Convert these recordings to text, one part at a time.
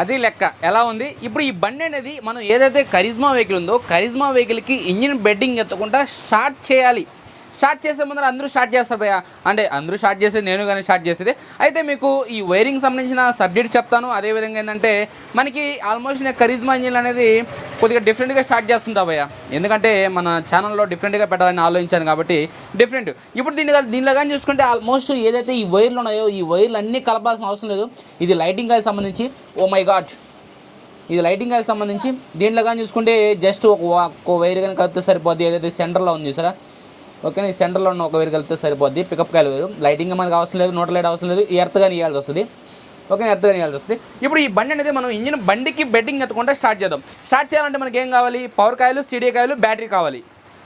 అది లెక్క ఎలా ఉంది. ఇప్పుడు ఈ బండి అనేది మనం ఏదైతే కరిజ్మా వెహికల్ ఉందో కరిజ్మా వెహికల్కి ఇంజిన్ బెడ్డింగ్ ఎత్తకుండా స్టార్ట్ చేయాలి. స్టార్ట్ చేసే ముందర అందరూ స్టార్ట్ చేస్తారు భయ్య, అంటే అందరూ స్టార్ట్ చేసేది నేను కానీ స్టార్ట్ చేసేది. అయితే మీకు ఈ వైరింగ్ సంబంధించిన సబ్జెక్ట్ చెప్తాను. అదేవిధంగా ఏంటంటే మనకి ఆల్మోస్ట్ నేను కరిజ్మా ఇంజిన్ అనేది కొద్దిగా డిఫరెంట్గా స్టార్ట్ చేస్తుంటా భయ్య, ఎందుకంటే మన ఛానల్లో డిఫరెంట్గా పెట్టాలని ఆలోచించాను కాబట్టి డిఫరెంట్. ఇప్పుడు దీనిలో కానీ చూసుకుంటే ఆల్మోస్ట్ ఏదైతే ఈ వైర్లు ఉన్నాయో ఈ వైర్లు అన్నీ కలపాల్సిన అవసరం లేదు. ఇది లైటింగ్ ఆయిల్ సంబంధించి, ఓ మై గాడ్, ఇది లైటింగ్ ఆయిల్ సంబంధించి. దీంట్లో కానీ చూసుకుంటే జస్ట్ ఒక వైర్ కానీ కలిపితే సరిపోద్ది. ఏదైతే సెంటర్లో ఉంది చూసారా, ఓకేనా, ఈ సెంటర్లో ఉన్న ఒక వైర్ కలిపితే సరిపోద్ది. పికప్ కాయలు వేరు, లైటింగ్ మనకు అవసరం లేదు, నోట్ లైట్ అవసరం లేదు, ఈ ఎర్త్ కానీ ఇవ్వాల్సి వస్తుంది. ఓకే, ఎర్త్ కానీ ఇవ్వాల్సి వస్తుంది. ఇప్పుడు ఈ బండి అనేది మనం ఇంజిన్ బండికి బెడ్డింగ్ ఎత్తకుండా స్టార్ట్ చేద్దాం. స్టార్ట్ చేయాలంటే మనకి ఏం కావాలి, పవర్ కాయలు, సీడీ కాయలు, బ్యాటరీ కావాలి.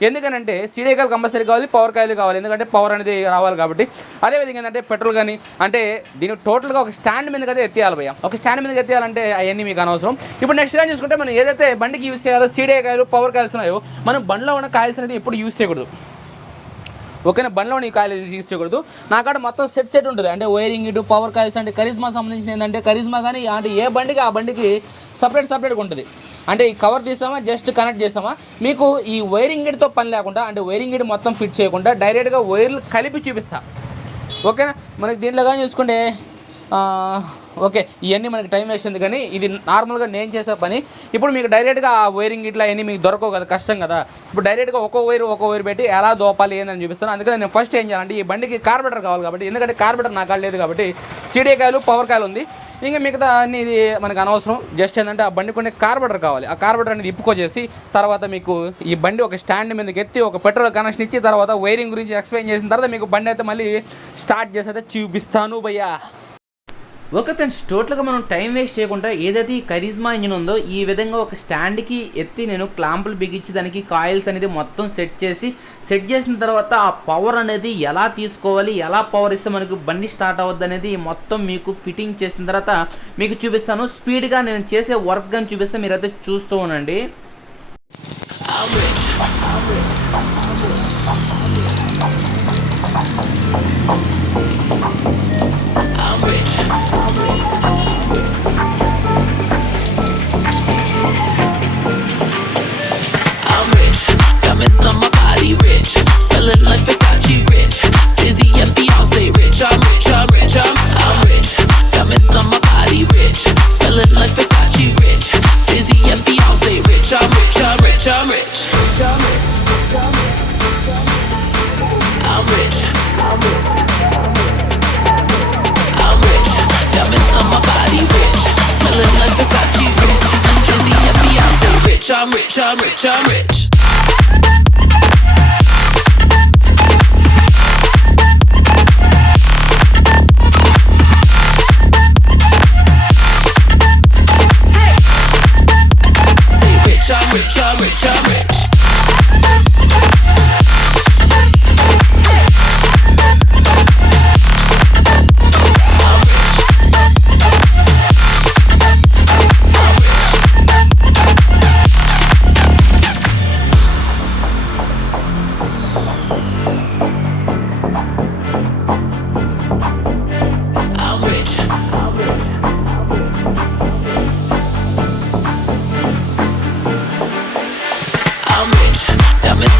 ఎందుకనంటే సీడీ కాయలు కంపల్సరీ కావాలి, పవర్ కాయలు కావాలి, ఎందుకంటే పవర్ అనేది రావాలి కాబట్టి. అదేవిధంగా ఏంటంటే పెట్రోల్ కానీ, అంటే దీనికి టోటల్గా ఒక స్టాండ్ మీద అయితే ఎత్తియాలి భయ్య. ఒక స్టాండ్ మీద ఎత్తియాలంటే అవన్నీ మీకు అనవసరం. ఇప్పుడు నెక్స్ట్ కానీ చూసుకుంటే మనం ఏదైతే బండికి యూస్ చేయాలో సీడీ కాయలు, పవర్ కాయల్స్ ఉన్నాయో మనం బండిలో ఉన్న కాయల్స్ అనేది ఎప్పుడు యూస్ చేయకూడదు. ఓకేనా, బండిలో ఈ కాయలు యూస్ చేయకూడదు. నాకాడ మొత్తం సెట్ ఉంటుంది, అంటే వైరింగ్ ఇటు పవర్ కాయల్స్. అంటే కరిజ్మా సంబంధించిన ఏంటంటే కరిజ్మా కానీ అంటే ఏ బండికి ఆ బండికి సపరేట్గా ఉంటుంది. అంటే ఈ కవర్ తీసామా, జస్ట్ కనెక్ట్ చేసామా, మీకు ఈ వైరింగ్ గిడ్తో పని లేకుండా, అంటే వైరింగ్ గిడ్ మొత్తం ఫిట్ చేయకుండా డైరెక్ట్గా వైర్లు కలిపి చూపిస్తా. ఓకేనా, మనకి దీంట్లో కానీ చూసుకుంటే ఓకే, ఇవన్నీ మనకి టైం వేస్ట్ ఉంది, కానీ ఇది నార్మల్గా నేను చేసే పని. ఇప్పుడు మీకు డైరెక్ట్గా ఆ వైరింగ్ ఇట్లా అవన్నీ మీకు దొరకవు కదా, కష్టం కదా. ఇప్పుడు డైరెక్ట్గా ఒక్కో వైర్ పెట్టి ఎలా దోపాలి ఏందని చూపిస్తాను. అందుకని నేను ఫస్ట్ ఏం చేయాలంటే ఈ బండికి కార్బెటర్ కావాలి కాబట్టి, ఎందుకంటే కార్బెటర్ నాకు లేదు కాబట్టి సీడీ కాయలు, పవర్ కాయలు ఉంది. ఇంకా మిగతా అన్ని ఇది మనకు అనవసరం. జస్ట్ ఏంటంటే ఆ బండి కొన్ని కార్బెటర్ కావాలి. ఆ కార్బెటర్ అనేది ఇప్పుకొచ్చేసి తర్వాత మీకు ఈ బండి ఒక స్టాండ్ మీదకి ఎత్తి ఒక పెట్రోల్ కనెక్షన్ ఇచ్చి తర్వాత వైరింగ్ గురించి ఎక్స్ప్లెయిన్ చేసిన తర్వాత మీకు బండి అయితే మళ్ళీ స్టార్ట్ చేసి అయితే చూపిస్తాను భయ్యా. ఓకే ఫ్రెండ్స్, టోటల్గా మనం టైం వేస్ట్ చేయకుండా ఏదైతే ఈ కరిజ్మా ఇంజిన్ ఉందో ఈ విధంగా ఒక స్టాండ్కి ఎత్తి నేను క్లాంపులు బిగించి దానికి కాయిల్స్ అనేది మొత్తం సెట్ చేసిన తర్వాత ఆ పవర్ అనేది ఎలా తీసుకోవాలి, ఎలా పవర్ ఇస్తే మనకు బండి స్టార్ట్ అవ్వద్దు అనేది మొత్తం మీకు ఫిట్టింగ్ చేసిన తర్వాత మీకు చూపిస్తాను. స్పీడ్గా నేను చేసే వర్క్ కానీ చూపిస్తే మీరైతే చూస్తూ ఉండండి. On my body rich, smelling like Versace rich, Jay-Z and Beyonce rich, I'm rich, I'm rich, I'm rich, diamonds on my body rich, smelling like Versace rich, Jay-Z and Beyonce rich, I'm rich, I'm rich, I'm rich, I'm rich, I'm rich, diamonds on my body rich, smelling like Versace rich, Jay-Z and Beyonce rich, I'm rich, I'm rich, I'm rich. I'm rich, I'm rich, I'm rich.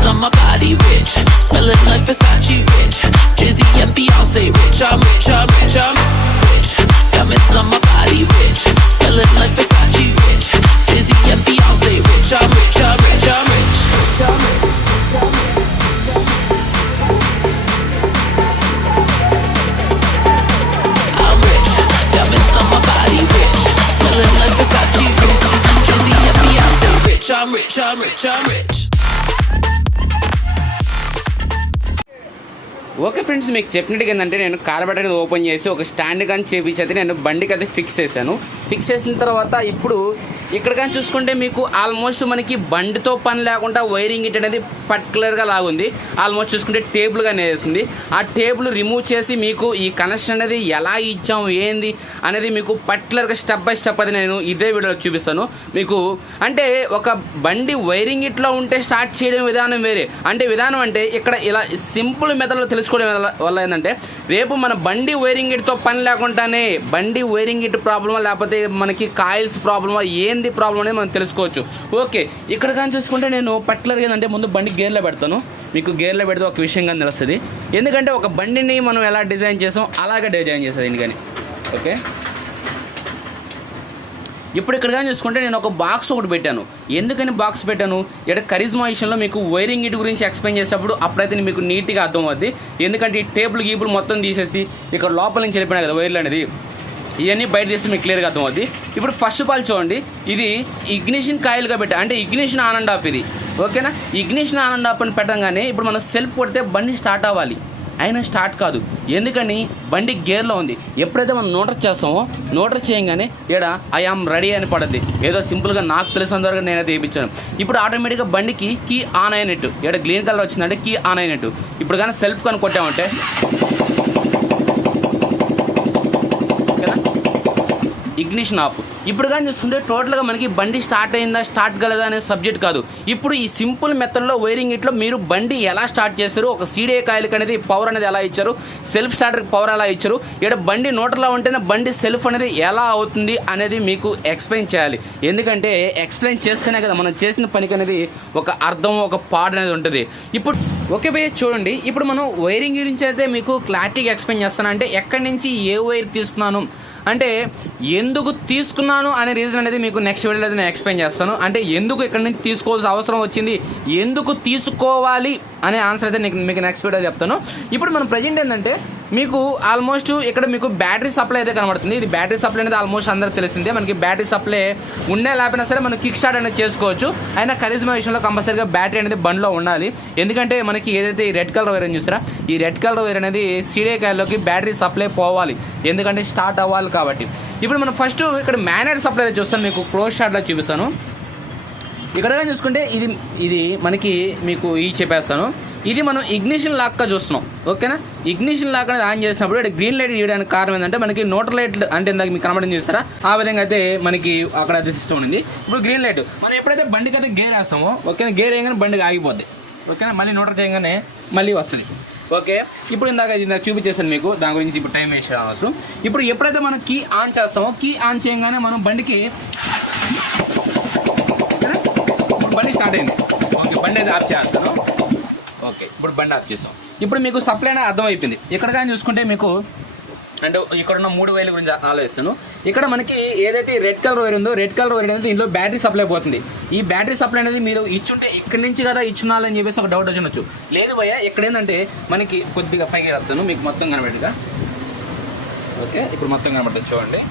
On my body rich, smelling like Versace rich, Jay-Z and Beyonce rich, I'm rich, I'm rich, I'm rich, diamonds on my body rich, smelling like Versace rich, Jay-Z and Beyonce rich, I'm rich, I'm rich, I'm rich, I'm rich, diamonds on my body rich, smelling like Versace rich, Jay-Z and Beyonce rich, I'm rich, I'm rich, I'm rich. Okay friends, మీకు చెప్పినట్టుగా ఏంటంటే నేను carburettor అనేది open చేసి ఒక stand కానీ చేపించి అయితే నేను బండికి అయితే ఫిక్స్ చేశాను. ఫిక్స్ చేసిన తర్వాత ఇప్పుడు ఇక్కడ కానీ చూసుకుంటే మీకు ఆల్మోస్ట్ మనకి బండితో పని లేకుండా వైరింగ్ ఇట్ అనేది పర్టికులర్గా లాగుంది. ఆల్మోస్ట్ చూసుకుంటే టేబుల్ కానీ వేస్తుంది. ఆ టేబుల్ రిమూవ్ చేసి మీకు ఈ కనెక్షన్ అనేది ఎలా ఇచ్చాము ఏంది అనేది మీకు పర్టికులర్గా స్టెప్ బై స్టెప్ అది నేను ఇదే వీడియోలో చూపిస్తాను మీకు. అంటే ఒక బండి వైరింగ్ ఇట్లో ఉంటే స్టార్ట్ చేయడం విధానం వేరే. అంటే విధానం అంటే ఇక్కడ ఇలా సింపుల్ మెథడ్లో తెలుసుకోవడం వల్ల ఏంటంటే రేపు మన బండి వైరింగ్ ఇట్తో పని లేకుండానే బండి వైరింగ్ ఇట్ ప్రాబ్లమా లేకపోతే మనకి కాయిల్స్ ప్రాబ్లమా ఏంది ప్రాబ్లం అనేది మనం తెలుసుకోవచ్చు. ఓకే, ఇక్కడ కానీ చూసుకుంటే నేను పర్టికులర్గా ఏంటంటే ముందు బండి గేర్లో పెడతాను. మీకు గేర్లో పెడితే ఒక విషయం కానీ తెలుస్తుంది. ఎందుకంటే ఒక బండిని మనం ఎలా డిజైన్ చేసాం అలాగే డిజైన్ చేస్తుంది ఎందుకని. ఓకే, ఇప్పుడు ఇక్కడ కానీ చూసుకుంటే నేను ఒక బాక్స్ ఒకటి పెట్టాను. ఎందుకని బాక్స్ పెట్టాను, ఇక్కడ కరిజ్మా విషయంలో మీకు వైరింగ్ ఇటు గురించి ఎక్స్ప్లెయిన్ చేసేటప్పుడు అప్పుడైతే మీకు నీట్గా అర్థమవుద్ది. ఎందుకంటే ఈ టేబుల్ గీబుల్ మొత్తం తీసేసి ఇక్కడ లోపల నుంచి వెళ్ళిపోయినాయి కదా వైర్లు అనేది, ఇవన్నీ బయట చేస్తే మీకు క్లియర్గా అర్థమవుద్ది. ఇప్పుడు ఫస్ట్ ఆఫ్ ఆల్ చూడండి, ఇది ఇగ్నిషన్ కాయిల్గా పెట్టా, అంటే ఇగ్నిషన్ ఆన్ అండ్ ఆఫ్ ఇది. ఓకేనా, ఇగ్నిషన్ ఆన్ అండ్ ఆఫ్ అని పెట్టగానే ఇప్పుడు మనం సెల్ఫ్ కొడితే బండి స్టార్ట్ అవ్వాలి, అయినా స్టార్ట్ కాదు. ఎందుకని, బండి గేర్లో ఉంది. ఎప్పుడైతే మనం నోటర్ చేస్తామో నోటర్ చేయగానే ఇక్కడ ఐఆమ్ రెడీ అని పడుద్ది. ఏదో సింపుల్గా నాకు తెలిసినంత వరకు నేనైతే వేయించాను. ఇప్పుడు ఆటోమేటిక్గా బండికి కీ ఆన్ అయినట్టు, ఇక్కడ గ్రీన్ కలర్ వచ్చిందంటే కీ ఆన్ అయినట్టు. ఇప్పుడు కానీ సెల్ఫ్ కానీ కొట్టామంటే ఇగ్నిషన్ ఆఫ్. ఇప్పుడు కానీ చూస్తుంటే టోటల్గా మనకి బండి స్టార్ట్ అయిందా స్టార్ట్ కలదా అనే సబ్జెక్ట్ కాదు. ఇప్పుడు ఈ సింపుల్ మెథడ్లో వైరింగ్ ఇట్లో మీరు బండి ఎలా స్టార్ట్ చేస్తారు, ఒక సీడే కాయిల్కి అనేది పవర్ అనేది ఎలా ఇచ్చారు, సెల్ఫ్ స్టార్టర్కి పవర్ ఎలా ఇచ్చారు, ఇక్కడ బండి నోటర్లో ఉంటేనే బండి సెల్ఫ్ అనేది ఎలా అవుతుంది అనేది మీకు ఎక్స్ప్లెయిన్ చేయాలి. ఎందుకంటే ఎక్స్ప్లెయిన్ చేస్తేనే కదా మనం చేసిన పనికి అనేది ఒక అర్థం, ఒక పార్ట్ అనేది ఉంటుంది. ఇప్పుడు ఓకే భయ్య చూడండి, ఇప్పుడు మనం వైరింగ్ గురించి అయితే మీకు క్లారిటీగా ఎక్స్ప్లెయిన్ చేస్తాను. అంటే ఎక్కడి నుంచి ఏ వైర్ తీసుకున్నాను, అంటే ఎందుకు తీసుకున్నాను అనే రీజన్ అనేది మీకు నెక్స్ట్ వీడియోలో అయితే నేను ఎక్స్ప్లెయిన్ చేస్తాను. అంటే ఎందుకు ఇక్కడ నుంచి తీసుకోవాల్సిన అవసరం వచ్చింది, ఎందుకు తీసుకోవాలి అనే ఆన్సర్ అయితే మీకు నెక్స్ట్ వీడియో చెప్తాను. ఇప్పుడు మనం ప్రజెంట్ ఏంటంటే మీకు ఆల్మోస్ట్ ఇక్కడ మీకు బ్యాటరీ సప్లై అయితే కనబడుతుంది. ఇది బ్యాటరీ సప్లై అనేది ఆల్మోస్ట్ అందరికి తెలిసిందే. మనకి బ్యాటరీ సప్లై ఉండే లేకపోయినా సరే మనం కిక్ స్టార్ట్ అనేది చేసుకోవచ్చు. అయినా కరిజ్మా విషయంలో కంపల్సరీగా బ్యాటరీ అనేది బండిలో ఉండాలి. ఎందుకంటే మనకి ఏదైతే ఈ రెడ్ కలర్ వైర్ అని చూసారా, ఈ రెడ్ కలర్ వైర్ అనేది సీడే కాయిల్లోకి బ్యాటరీ సప్లై పోవాలి, ఎందుకంటే స్టార్ట్ అవ్వాలి కాబట్టి. ఇప్పుడు మనం ఫస్ట్ ఇక్కడ మ్యాన్యువల్ సప్లై చూస్తాను, మీకు క్లోజ్ షాట్లో చూపిస్తాను. ఇక్కడ చూసుకుంటే ఇది మనకి మీకు ఈ చెప్పేస్తాను. ఇది మనం ఇగ్నిషన్ లాక్గా చూస్తున్నాం. ఓకేనా, ఇగ్నిషన్ లాక్ అనేది ఆన్ చేసినప్పుడు ఇక్కడ గ్రీన్ లైట్ ఇవ్వడానికి కారణం ఏంటంటే మనకి నోటర్ లైట్ అంటే ఇందాక మీకు కనబడింది చూస్తారా, ఆ విధంగా అయితే మనకి అక్కడ అయితే సిస్టమ్ ఉంది. ఇప్పుడు గ్రీన్ లైట్ మనం ఎప్పుడైతే బండికి అయితే గేర్ వేస్తామో, ఓకేనా, గేర్ వేయగానే బండికి ఆగిపోద్ది. ఓకేనా, మళ్ళీ నోటర్ చేయగానే మళ్ళీ వస్తుంది. ఓకే, ఇప్పుడు ఇందాక చూపించేసాను మీకు, దాని గురించి ఇప్పుడు టైం వేస్ట్ అవసరం. ఇప్పుడు ఎప్పుడైతే మనం కీ ఆన్ చేస్తామో, కీ ఆన్ చేయగానే మనం బండికి బండి స్టార్ట్ అయింది. ఓకే, బండి అయితే ఆఫ్ చేస్తాను. ఓకే, ఇప్పుడు బండి ఆఫ్ చేసాం. ఇప్పుడు మీకు సప్లై అనేది అర్థమైపోయింది. ఇక్కడ కానీ చూసుకుంటే మీకు అంటే ఇక్కడ ఉన్న 3 వైర్ల గురించి ఆలోచిస్తాను. ఇక్కడ మనకి ఏదైతే రెడ్ కలర్ వైర్ ఉందో, రెడ్ కలర్ వైర్ అనేది దీంట్లో బ్యాటరీ సప్లై పోతుంది. ఈ బ్యాటరీ సప్లై అనేది మీరు ఇచ్చుంటే ఇక్కడి నుంచి కదా ఇచ్చున్నాలని చెప్పేసి ఒక డౌట్ వచ్చి లేదు భయ్య, ఇక్కడ ఏంటంటే మనకి కొద్దిగా పైకి వెళ్తాను, మీకు మొత్తం కనబెట్టుగా. ఓకే, ఇప్పుడు మొత్తం కనబడుతుంది చూడండి.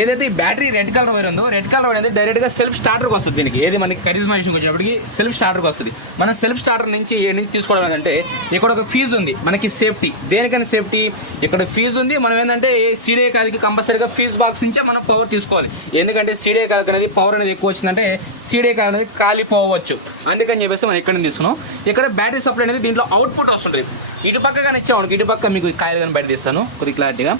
ఏదైతే ఈ బ్యాటరీ రెడ్ కలర్ వైర్ ఉందో, రెడ్ కలర్ వైర్ అనేది డైరెక్ట్గా సెల్ఫ్ స్టార్టర్కి వస్తుంది. దీనికి ఏది మనకి కరిజ్మా విషయంకి వచ్చినప్పటికి సెల్ఫ్ స్టార్టర్కి వస్తుంది. మనం సెల్ఫ్ స్టార్టర్ నుంచి తీసుకోవడం ఏంటంటే ఇక్కడ ఒక ఫీజు ఉంది మనకి, సేఫ్టీ. దేనికైనా సేఫ్టీ, ఇక్కడ ఫీజు ఉంది. మనం ఏంటంటే సీడే కాయిల్కి కంపల్సరీగా ఫీజ్ బాక్స్ నుంచే మనం పవర్ తీసుకోవాలి. ఎందుకంటే సీడే కాయిల్కి అనేది పవర్ అనేది ఎక్కువ వచ్చిందంటే సీడే కాయిల్ అనేది కాలిపోవచ్చు. అందుకని చెప్పేసి మనం ఇక్కడ తీసుకున్నాం. ఇక్కడ బ్యాటరీ సప్లై అనేది దీంట్లో అవుట్పుట్ వస్తుంటుంది. ఇటు పక్క కానీ ఇచ్చాము, ఇటు పక్క మీకు కాయిల్ కానీ బయట తీస్తాను కొద్ది క్లారిటీగా.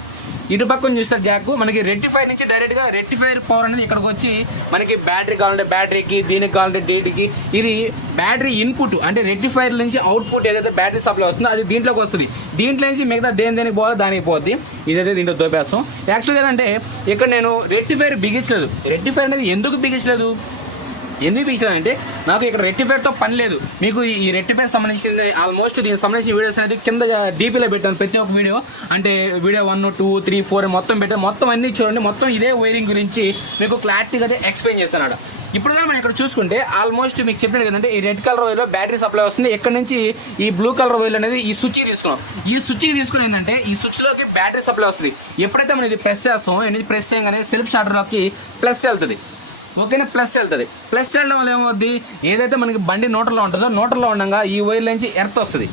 ఇటు పక్కన చూస్తారు జాక్, మనకి రెక్టిఫైర్ నుంచి డైరెక్ట్గా రెక్టిఫైర్ పవర్ అనేది ఇక్కడికి వచ్చి మనకి బ్యాటరీ కావాలంటే బ్యాటరీకి, దీనికి కావాలంటే డీటీకి. ఇది బ్యాటరీ ఇన్పుట్, అంటే రెక్టిఫైర్ నుంచి అవుట్పుట్ ఏదైతే బ్యాటరీ సప్లై వస్తుందో అది దీంట్లోకి వస్తుంది. దీంట్లో నుంచి మిగతా దేనికి పోవాలో దానికి పోద్ది. ఇదైతే దీంట్లో దోపేస్తాం. యాక్చువల్గా ఏంటంటే ఇక్కడ నేను రెక్టిఫైర్ బిగించలేదు. రెక్టిఫైర్ అనేది ఎందుకు బిగించలేదు అంటే నాకు ఇక్కడ రెక్టిఫైర్తో పని లేదు. మీకు ఈ రెక్టిఫైర్ సంబంధించిన ఆల్మోస్ట్ దీనికి సంబంధించిన వీడియోస్ అనేది కింద డీపీలో పెట్టాను. ప్రతి ఒక్క వీడియో అంటే వీడియో 1, 2, 3, 4 మొత్తం పెట్టాను. మొత్తం అన్నీ చూడండి. మొత్తం ఇదే వైరింగ్ గురించి మీకు క్లారిటీగా అయితే ఎక్స్ప్లెయిన్ చేస్తాను. ఇప్పుడు మనం ఇక్కడ చూసుకుంటే ఆల్మోస్ట్ మీకు చెప్పినట్టు కదంటే ఈ రెడ్ కలర్ వైర్లో బ్యాటరీ సప్లై వస్తుంది. ఇక్కడ నుంచి ఈ బ్లూ కలర్ వైర్ అనేది ఈ స్విచ్ తీసుకున్నాం. ఈ స్విచ్ తీసుకుని ఏంటంటే ఈ స్విచ్లోకి బ్యాటరీ సప్లై వస్తుంది. ఎప్పుడైతే మనం ఇది ప్రెస్ చేస్తామో, ఇది ప్రెస్ చేయగానే సెల్ఫ్ స్టార్టర్లోకి ప్లస్ వెళ్తుంది. ఓకేనా, ప్లస్ వెళ్తుంది. ప్లస్ వెళ్ళడం వల్ల ఏమవుద్ది, ఏదైతే మనకి బండి నోటర్లో ఉంటుందో నోటర్లో ఉండగా ఈ వైర్ నుంచి ఎర్త్ వస్తుంది.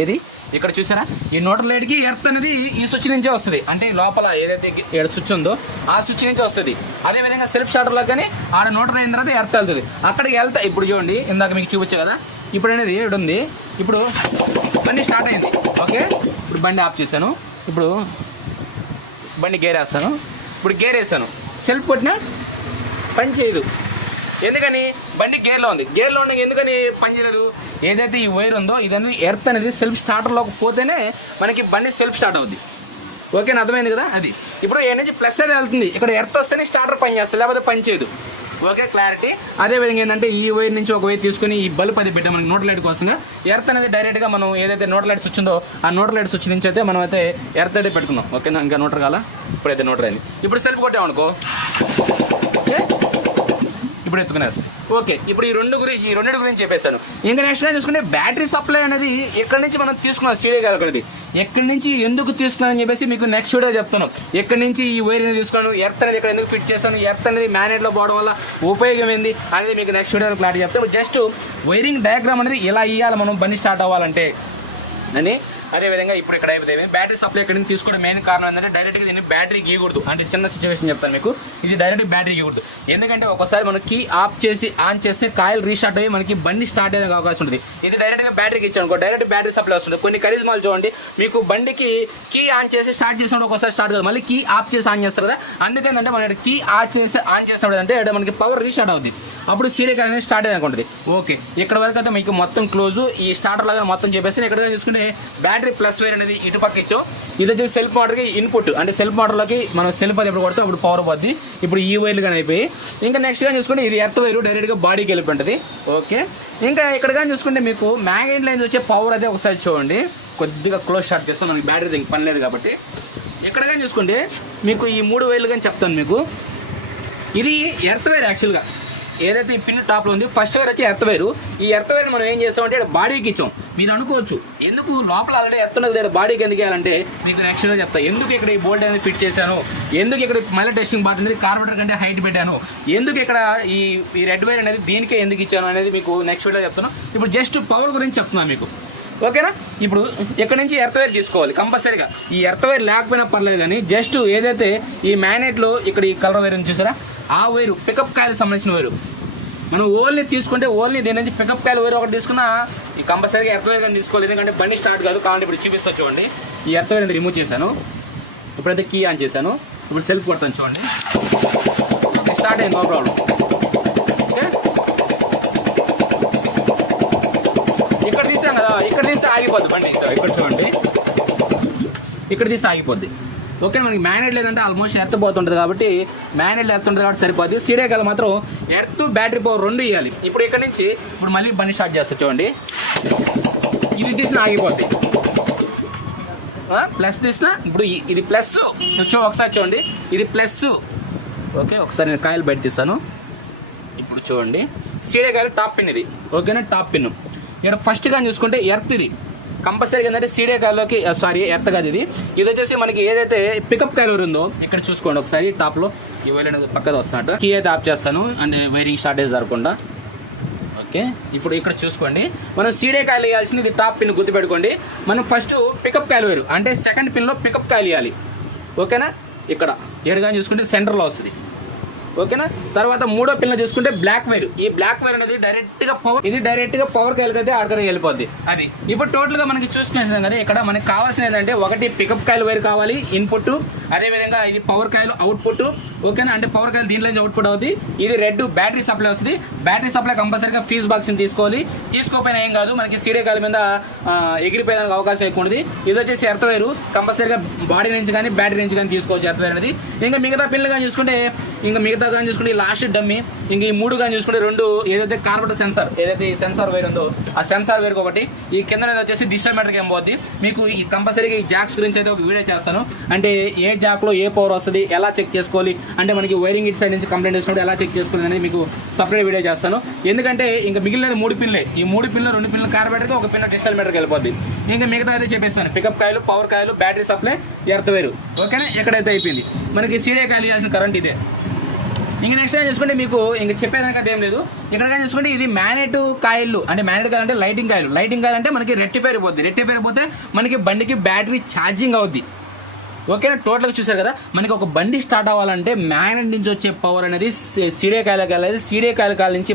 ఏది ఇక్కడ చూసారా ఈ న్యూట్రల్ లైట్కి ఎర్త్ అనేది ఈ స్విచ్ నుంచే వస్తుంది, అంటే లోపల ఏదైతే స్విచ్ ఉందో ఆ స్విచ్ నుంచే వస్తుంది. అదేవిధంగా సెల్ఫ్ స్టార్టర్లో కానీ ఆడ న్యూట్రల్ అయిన తర్వాత ఎర్త్ వెళ్తుంది. అక్కడికి వెళ్తా ఇప్పుడు చూడండి, ఇందాక మీకు చూపించే కదా, ఇప్పుడు అనేది ఇక్కడ ఉంది. ఇప్పుడు బండి స్టార్ట్ అయింది. ఓకే, ఇప్పుడు బండి ఆఫ్ చేశాను. ఇప్పుడు బండి గేర్ వేస్తాను. ఇప్పుడు గేర్ వేసాను, సెల్ఫ్ కొట్టినా పని చేయదు. ఎందుకని? బండి గేర్లో ఉంది. గేర్లో ఉండి ఎందుకని పని చేయలేదు? ఏదైతే ఈ వైర్ ఉందో ఇదన్నీ ఎర్త్ అనేది సెల్ఫ్ స్టార్టర్లోకి పోతేనే మనకి బండి సెల్ఫ్ స్టార్ట్ అవుద్ది. ఓకేనా, అర్థమైంది కదా? అది ఇప్పుడు ఏ నుంచి ప్లస్ అనేది వెళ్తుంది, ఇక్కడ ఎర్త్ వస్తేనే స్టార్టర్ పని చేస్తుంది, లేకపోతే పని చేయదు. Okay, clarity. అదేవిధంగా ఏంటంటే ఈ వైర్ నుంచి ఒక వైర్ తీసుకొని ఈ బల్బ్ అది పెట్టాం మనకి న్యూట్రల్ లైట్ కోసంగా. ఎర్త్ అనేది డైరెక్ట్గా మనం ఏదైతే న్యూట్రల్ లైట్ స్విచ్ ఉందో ఆ న్యూట్రల్ లైట్ స్విచ్ నుంచి అయితే మనం అయితే ఎర్త్ అయితే పెట్టుకున్నాం. ఓకేనా, ఇంకా న్యూట్రల్ కాలా, ఇప్పుడైతే న్యూట్రల్ అయింది. ఇప్పుడు సెల్ఫ్ కొట్టామనుకో, ఓకే, ఇప్పుడు ఎత్తుకునేస్తాం. ఓకే, ఇప్పుడు ఈ రెండింటి గురించి చెప్పేశాను. ఇంకా నెక్స్ట్ టైం చూసుకుంటే బ్యాటరీ సప్లై అనేది ఎక్కడి నుంచి మనం తీసుకున్నాం, సీడీ కాలకూడదు. ఎక్కడి నుంచి ఎందుకు తీసుకున్నానని చెప్పేసి మీకు నెక్స్ట్ వీడియో చెప్తాను. ఎక్కడి నుంచి ఈ వైర్ అనేది తీసుకున్నాను, ఎర్త్ అనేది ఇక్కడ ఎందుకు ఫిట్ చేస్తాను, ఎర్త్ అనేది మ్యాగ్నెట్లో పోవడం వల్ల ఉపయోగం ఏంది అనేది మీకు నెక్స్ట్ వీడియోలో క్లారిటీ చెప్తాను. జస్ట్ వైరింగ్ డయాగ్రామ్ అనేది ఇలా ఇవ్వాలి మనం బండి స్టార్ట్ అవ్వాలంటే అని. అదేవిధంగా ఇప్పుడు ఇక్కడ అయిపోతే బ్యాటరీ సప్లై ఎక్కడి నుంచి తీసుకోవడం మెయిన్ కారణం ఏంటంటే డైరెక్ట్గా దీన్ని బ్యాటరీ గీయకూడదు. అంటే చిన్న సిచ్యువేషన్ చెప్తాను మీకు, ఇది డైరెక్ట్ బ్యాటరీ గీయకూడదు. ఎందుకంటే ఒకసారి మనం కీ ఆఫ్ చేసి ఆన్ చేస్తే కాయిల్ రీస్టార్ట్ అయ్యి మనకి బండి స్టార్ట్ అయ్యే అవకాశం ఉంటుంది. ఇది డైరెక్ట్గా బ్యాటరీకి ఇచ్చాను, డైరెక్ట్ బ్యాటరీ సప్లై వస్తుంది. కొన్ని కరిజ్మాలు చూడండి, మీకు బండికి కీ ఆన్ చేసి స్టార్ట్ చేసినప్పుడు ఒకసారి స్టార్ట్ కాదు, మళ్ళీ కీ ఆఫ్ చేసి ఆన్ చేస్తారు కదా. అందుకేంటంటే మన కీ ఆఫ్ చేసి ఆన్ చేసినప్పుడు అంటే మనకి పవర్ రీస్టార్ట్ అవుతుంది, అప్పుడు సీడీ కార్ అనేది స్టార్ట్ అయ్యి. ఓకే, ఇక్కడ వరకు అయితే మీకు మొత్తం క్లోజ్. ఈ స్టార్టర్ లాగా మొత్తం చెప్పేసి ఇక్కడ చూసుకుంటే బ్యాటరీ ప్లస్ వైర్ అనేది ఇటు పక్క ఇచ్చాం. ఇది వచ్చేసి సెల్ఫ్ మోటార్కి ఇన్పుట్, అంటే సెల్ఫ్ మోటార్లోకి మనం సెల్ఫ్ అది ఎప్పుడు కొడతాం అప్పుడు పవర్ పోద్ది. ఇప్పుడు ఈ వైర్లు కానీ అయిపోయి ఇంకా నెక్స్ట్గా చూసుకుంటే ఇది ఎర్త్ వైరు డైరెక్ట్గా బాడీకి వెళ్ళి ఉంటుంది. ఓకే, ఇంకా ఇక్కడ కానీ చూసుకుంటే మీకు మ్యాగ్నెట్ లైన్స్ వచ్చే పవర్ అయితే ఒకసారి చూడండి, కొద్దిగా క్లోజ్ షార్ట్ చేస్తాం, మనకి బ్యాటరీ ఇంక పని లేదు కాబట్టి. ఇక్కడ కానీ చూసుకుంటే మీకు ఈ 3 వైర్లు కానీ చెప్తాను మీకు. ఇది ఎర్త్ వైర్ యాక్చువల్గా ఏదైతే ఈ పిన్ టాప్లో ఉంది, ఫస్ట్ వైర్ వచ్చి ఎర్త్ వైరు. ఈ ఎర్త్ వైర్ మనం ఏం చేస్తామంటే బాడీకి ఇచ్చాం. మీరు అనుకోవచ్చు ఎందుకు లోపల ఆల్రెడీ ఎర్త్ ఉన్నది బాడీకి ఎందుకు వేయాలంటే మీకు నెక్స్ట్ చెప్తాను. ఎందుకు ఇక్కడ ఈ బోల్ట్ అనేది ఫిట్ చేశాను, ఎందుకు ఇక్కడ మళ్ళీ టెస్టింగ్ బాట్ అనేది కార్బోరేటర్ కంటే హైట్ పెట్టాను, ఎందుకు ఇక్కడ ఈ రెడ్ వైర్ అనేది దీనికే ఎందుకు ఇచ్చాను అనేది మీకు నెక్స్ట్ వీడియో చెప్తాను. ఇప్పుడు జస్ట్ పవర్ గురించి చెప్తున్నాను మీకు. ఓకేనా, ఇప్పుడు ఇక్కడ నుంచి ఎర్త్ వైర్ తీసుకోవాలి కంపల్సరీగా. ఈ ఎర్త్ వైర్ లేకపోయినా పర్లేదు, కానీ జస్ట్ ఏదైతే ఈ మ్యాగ్నెట్లో ఇక్కడ ఈ కలర్ వైర్ చూసారా, ఆ వైరు పికప్ కాయలకు సంబంధించిన వైరు మనం ఓన్లీ తీసుకుంటే ఓన్లీ దీని నుంచి పికప్ కాయలు వైర్ ఒకటి తీసుకున్నా ఈ కంపల్సరీగా ఎర్త్ వైర్ కానీ తీసుకోవాలి. ఎందుకంటే బండి స్టార్ట్ కాదు కాబట్టి ఇప్పుడు చూపిస్తా చూడండి. ఈ ఎర్త్ వైర్ అనేది రిమూవ్ చేశాను, ఇప్పుడైతే కీ ఆన్ చేశాను. ఇప్పుడు సెల్ఫ్ కొడతాను చూడండి, స్టార్ట్ అయింది, నో ప్రాబ్లం. ఓకే, ఇక్కడ తీసాం కదా, ఇక్కడ తీస్తే ఆగిపోద్ది బండి. ఇక్కడ చూడండి, ఇక్కడ తీస్తే ఆగిపోద్ది. ఓకే, మనకి మ్యాగ్నెట్ లేదంటే ఆల్మోస్ట్ ఎర్త్ పోతుంటుంది కాబట్టి మ్యాగ్నెట్ ఎర్త్ ఉంటుంది కాబట్టి సరిపోద్ది. సీడే కాలు మాత్రం ఎర్త్ బ్యాటరీ పవర్ 2 ఇవ్వాలి. ఇప్పుడు ఇక్కడ నుంచి ఇప్పుడు మళ్ళీ బండి స్టార్ట్ చేస్తా చూడండి, ఇది తీసిన ఆగిపోద్ది, ప్లస్ తీసిన. ఇప్పుడు ఇది ప్లస్ ఒకసారి చూడండి, ఇది ప్లస్. ఓకే, ఒకసారి నేను కాయలు బయట తీస్తాను. ఇప్పుడు చూడండి సీడే కాయలు టాప్ పిన్ ఇది. ఓకేనా, టాప్ పిన్. ఇక్కడ ఫస్ట్ కానీ చూసుకుంటే ఎర్త్ ఇది కంపల్సరీగా ఏంటంటే సీడే కాయలోకి ఎర్త్ కాదు ఇది. ఇది వచ్చేసి మనకి ఏదైతే పికప్ కాయలు ఉందో ఇక్కడ చూసుకోండి ఒకసారి, టాప్లో ఈ వైర్ అనేది పక్కన వస్తున్నట్టు. కీ అయితే ఆఫ్ చేస్తాను అంటే వైరింగ్ షార్టేజ్ జరగకుండా. ఓకే, ఇప్పుడు ఇక్కడ చూసుకోండి, మనం సీడే కాయలు వేయాల్సింది ఇది టాప్ పిన్ గుర్తుపెట్టుకోండి. మనం ఫస్ట్ పికప్ కాయలు వేరు అంటే సెకండ్ పిన్లో పికప్ కాయలు వేయాలి. ఓకేనా, ఇక్కడ ఏడుగా చూసుకుంటే సెంటర్లో వస్తుంది. ఓకేనా, తర్వాత 3వ పిన్ చూసుకుంటే బ్లాక్ వైర్. ఈ బ్లాక్ వైర్ అనేది డైరెక్ట్గా పవర్, ఇది డైరెక్ట్గా పవర్ కాయలు అయితే ఆడకడ వెళ్ళిపోద్ది. అది ఇప్పుడు టోటల్గా మనకి చూసుకునేసాం కదా. ఇక్కడ మనకి కావాల్సిన ఏంటంటే ఒకటి పికప్ కాయలు వైర్ కావాలి ఇన్పుట్, అదేవిధంగా ఇది పవర్ కాయలు అవుట్పుట్. ఓకేనా, అంటే పవర్ కాయలు దీంట్లో నుంచి అవుట్పుట్ అవుతుంది. ఇది రెడ్ బ్యాటరీ సప్లై వస్తుంది. బ్యాటరీ సప్లై కంపల్సరీగా ఫ్యూజ్ బాక్స్ని తీసుకోవాలి. తీసుకోకపోయినా ఏం కాదు, మనకి సీడే కాయల మీద ఎగిరిపోయేదానికి అవకాశం ఎక్కువ ఉంటుంది. ఇది వచ్చేసి ఎర్త్ వైరు కంపల్సరీగా బాడీ నుంచి కానీ బ్యాటరీ నుంచి కానీ తీసుకోవచ్చు ఎర్త్ వైర్ అనేది. ఇంకా మిగతా పిన్లు కానీ చూసుకుంటే మిగతా కానీ చూసుకుంటే లాస్ట్ డమ్మీ, ఇంక ఈ 3 కానీ చూసుకుంటే 2 ఏదైతే కార్బోరేటర్ సెన్సార్, ఏదైతే ఈ సెన్సార్ వైర్ ఉందో ఆ సెన్సార్ వైర్కి ఒకటి. ఈ కింద వచ్చేసి డిజిటల్ మీటర్కి ఏం పోద్ది. మీకు ఈ కంపల్సరీగా ఈ జాక్స్ గురించి అయితే ఒక వీడియో చేస్తాను. అంటే ఏ జాక్లో ఏ పవర్ వస్తుంది, ఎలా చెక్ చేసుకోవాలి, అంటే మనకి వైరింగ్ ఇట్ సైడ్ నుంచి కంప్లైంట్ చేసినప్పుడు ఎలా చెక్ చేసుకోవాలి అనేది మీకు సపరేట్ వీడియో చేస్తాను. ఎందుకంటే ఇంకా మిగిలిన 3 పిన్లే, ఈ 3 పిన్లు 2 పిన్లు కార్బోరేటర్కి, ఒక పిన్ డిజిటల్ మీటర్కి వెళ్ళిపోద్ది. ఇంకా మిగతా అయితే చెప్పేస్తాను, పికప్ కాయలు, పవర్ కాయలు, బ్యాటరీ సప్లై, ఎర్త్ వైరు. ఓకేనా, ఎక్కడైతే అయిపోయింది. మనకి సీడే కాయలు చేయాల్సిన కరెంట్ ఇదే. ఇంకా నెక్స్ట్ టైం చూసుకుంటే మీకు ఇంకా చెప్పేదానికి ఏం లేదు. ఇక్కడ కానీ చూసుకుంటే ఇది మ్యాగ్నెట్ కాయిల్ అంటే మ్యాగ్నెట్ కాయిల్ అంటే లైటింగ్ కాయిల్ అంటే మనకి రెక్టిఫైర్ పోతే మనకి బండికి బ్యాటరీ ఛార్జింగ్ అవుద్ది. ఓకేనా, టోటల్గా చూసారు కదా. మనకి ఒక బండి స్టార్ట్ అవ్వాలంటే మ్యాగ్నెట్ నుంచి వచ్చే పవర్ అనేది సీడే కాయలకు వెళ్ళాలి. సీడే కాయల నుంచి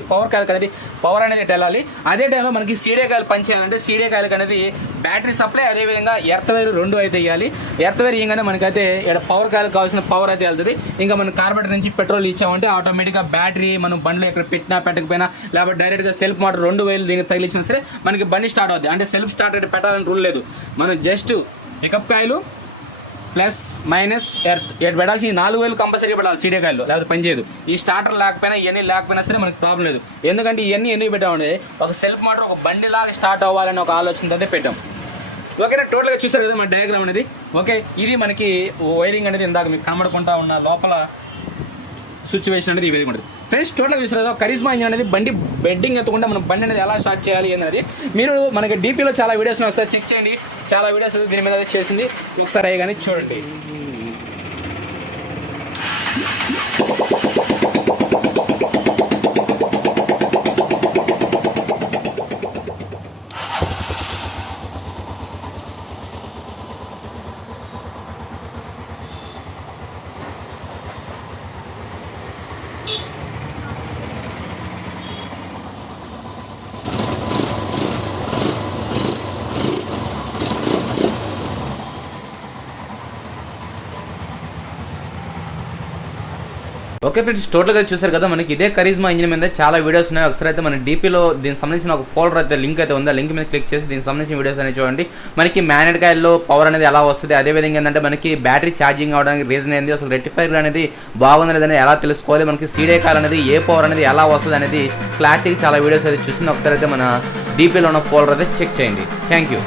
పవర్ అనేది వెళ్ళాలి. అదే టైంలో మనకి సీడే కాయలు పనిచేయాలంటే సీడే కాయలకు అనేది బ్యాటరీ సప్లై, అదేవిధంగా ఎర్త్వేర్ 2 అయితే ఇవ్వాలి. ఎర్త్వేర్ ఇవ్వగానే మనకైతే ఇక్కడ పవర్ కాయలకు కావాల్సిన పవర్ అయితే వెళ్తుంది. ఇంకా మనం కార్బోరేటర్ నుంచి పెట్రోల్ ఇచ్చామంటే ఆటోమేటిక్గా బ్యాటరీ మనం బండిలో ఎక్కడ పెట్టినా పెట్టకపోయినా లేకపోతే డైరెక్ట్గా సెల్ఫ్ మోటార్ 2 వైర్లు దీనికి తగిలించినా సరే మనకి బండి స్టార్ట్ అవుతుంది. అంటే సెల్ఫ్ స్టార్ట్ అయితే పెట్టాలని రూల్ లేదు. మనం జస్ట్ పికప్ కాయలు ప్లస్ మైనస్ ఎర్త్ పెట్టాల్సి 4 వైర్లు కంపల్సరీ పెట్టాలి సీడే కాయలు, లేకపోతే పనిచేయదు. ఈ స్టార్టర్ లేకపోయినా ఇవన్నీ లేకపోయినా సరే మనకి ప్రాబ్లం లేదు. ఎందుకంటే ఇవన్నీ ఎందుకు పెట్టామంటే ఒక సెల్ఫ్ మోటార్ ఒక బండిలాగా స్టార్ట్ అవ్వాలని ఒక ఆలోచనతో పెట్టాం. ఓకేనా, టోటల్గా చూసారు కదా మన డయాగ్రామ్ అనేది. ఓకే, ఇది మనకి వైరింగ్ అనేది ఇందాక మీకు కనబడకుండా ఉన్న లోపల సిచ్యువేషన్ అనేది ఈ విధంగా ఉంటుంది. ఫ్రెండ్స్, టోటల్గా చూసారు కదా కరిజ్మా ఇంజిన్ అనేది బండి బెడ్డింగ్ ఎత్తకుండా మనం బండి అనేది ఎలా స్టార్ట్ చేయాలి అనేది మీరు మనకి డీపీలో చాలా వీడియోస్ ఒకసారి చెక్ చేయండి. చాలా వీడియోస్ దీని మీద చేసింది, ఒకసారి అయ్యి కానీ చూడండి. ఓకే ఫ్రెండ్స్, టోటల్గా చూసారు కదా మనకి ఇదే కరిజ్మా ఇంజిన్ మీద చాలా వీడియోస్ ఉన్నాయి. ఒకసారి అయితే మన డీపీలో దీనికి సంబంధించిన ఒక ఫోల్డర్ అయితే లింక్ అయితే ఉంది. ఆ లింక్ మీద క్లిక్ చేసి దీనికి సంబంధించిన వీడియోస్ అనేది చూడండి. మనకి మ్యాగ్నెట్ కాయిల్లో పవర్ అనేది ఎలా వస్తుంది, అదేవిధంగా ఏంటంటే మనకి బ్యాటరీ ఛార్జింగ్ అవడానికి రీజన్ ఏంది, అసలు రెక్టిఫైర్ అనేది బాగుంది అనేది ఎలా తెలుసుకోవాలి, మనకి సీడే కాయిల్ అనేది ఏ పవర్ అనేది ఎలా వస్తుంది అనేది క్లారిటీగా చాలా వీడియోస్ అయితే చూస్తుంది. ఒకసారి అయితే మన డీపీలో ఉన్న ఫోల్డర్ అయితే చెక్ చేయండి. Thank you.